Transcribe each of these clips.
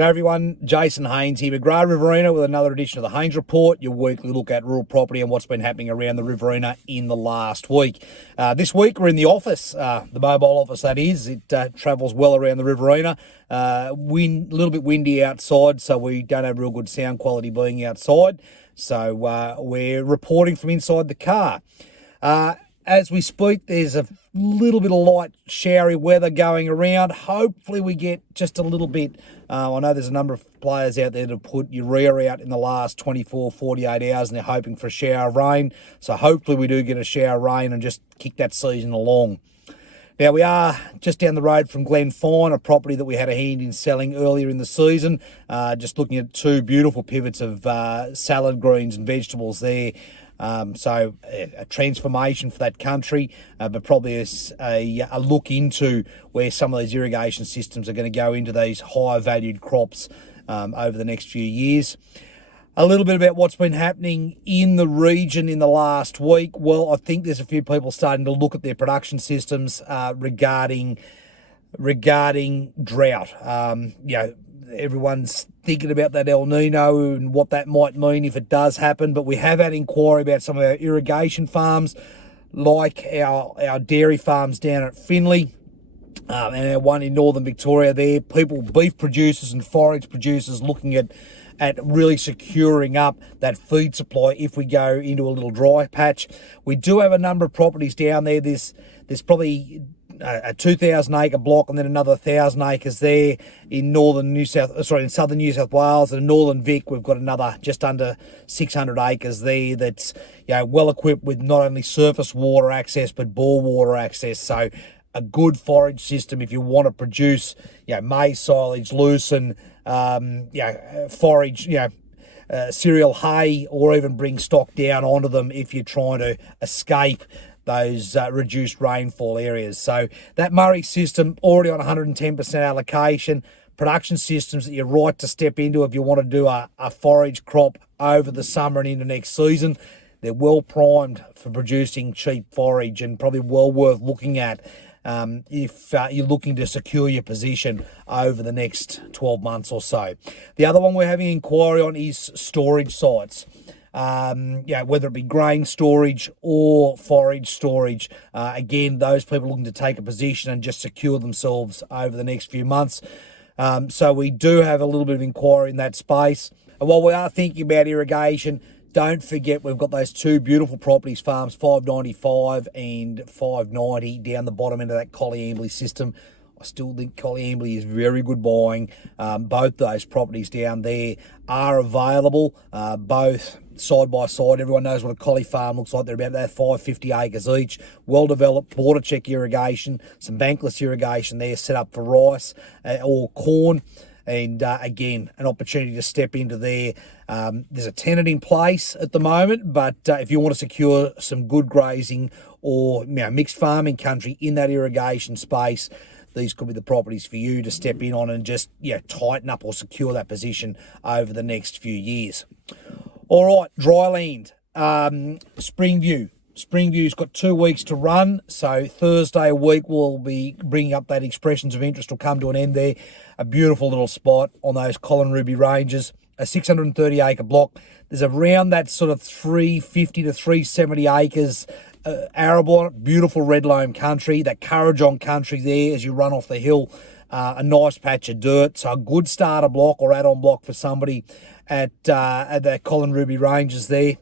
G'day everyone, Jason Haines here, McGrath Riverina with another edition of the Haines Report, your weekly look at rural property and what's been happening around the Riverina in the last week. This week we're in the office, the mobile office that is. It travels well around the Riverina. A little bit windy outside, so we don't have real good sound quality being outside. So we're reporting from inside the car. As we speak, there's a little bit of light, showery weather going around. Hopefully we get just a little bit. I know there's a number of players out there that have put urea out in the last 24, 48 hours, and they're hoping for a shower of rain. So hopefully we do get a shower of rain and just kick that season along. Now, we are just down the road from Glenfine, a property that we had a hand in selling earlier in the season. Just looking at two beautiful pivots of salad greens and vegetables there. So a transformation for that country, but probably a look into where some of these irrigation systems are going to go into these higher valued crops over the next few years. A little bit about what's been happening in the region in the last week. Well, I think there's a few people starting to look at their production systems regarding drought. Everyone's thinking about that El Nino and what that might mean if it does happen. But we have had inquiry about some of our irrigation farms, like our dairy farms down at Finley and our one in northern Victoria there. Beef producers and forage producers looking at really securing up that feed supply if we go into a little dry patch. We do have a number of properties down there. There's probably a 2,000 acre block and then another 1,000 acres there in in southern New South Wales, and in northern Vic we've got another just under 600 acres there that's well equipped with not only surface water access but bore water access. So a good forage system if you want to produce maize silage, lucerne, forage, cereal hay, or even bring stock down onto them if you're trying to escape those reduced rainfall areas. So that Murray system already on 110% allocation. Production systems that you're right to step into if you want to do a forage crop over the summer and into next season. They're well primed for producing cheap forage and probably well worth looking at if you're looking to secure your position over the next 12 months or so. The other one we're having inquiry on is storage sites. Whether it be grain storage or forage storage. Again, those people looking to take a position and just secure themselves over the next few months. So we do have a little bit of inquiry in that space. And while we are thinking about irrigation, don't forget we've got those two beautiful properties, farms 595 and 590 down the bottom end of that Colliambly system. I still think Colliambly is very good buying. Both those properties down there are available, both side by side. Everyone knows what a collie farm looks like. They're about 550 acres each. Well-developed border check irrigation, some bankless irrigation there set up for rice or corn. And again, an opportunity to step into there. There's a tenant in place at the moment, but if you want to secure some good grazing or mixed farming country in that irrigation space, these could be the properties for you to step in on and just tighten up or secure that position over the next few years. All right, dryland, Springview. Springview's got 2 weeks to run, so Thursday a week we'll be bringing up that expressions of interest will come to an end there. A beautiful little spot on those Colin Ruby Ranges, a 630 acre block. There's around that sort of 350 to 370 acres arable on it. Beautiful red loam country, that Currajong country there as you run off the hill. A nice patch of dirt, so a good starter block or add-on block for somebody at the Colin Ruby Ranges there.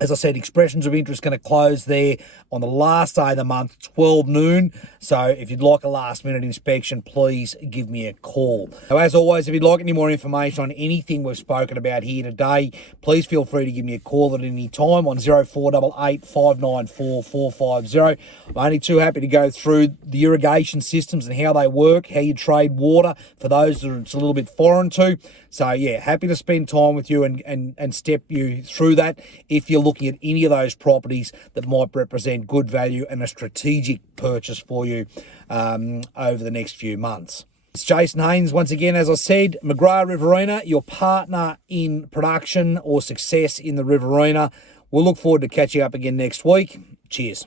As I said, expressions of interest going to close there on the last day of the month, 12 noon. So if you'd like a last-minute inspection, please give me a call. Now, as always, if you'd like any more information on anything we've spoken about here today, please feel free to give me a call at any time on 0488 594 450. I'm only too happy to go through the irrigation systems and how they work, how you trade water for those that it's a little bit foreign to. So, happy to spend time with you and step you through that if you're looking at any of those properties that might represent good value and a strategic purchase for you over the next few months. It's Jason Haines once again, as I said, McGrath Riverina, your partner in production or success in the Riverina. We'll look forward to catching up again next week. Cheers.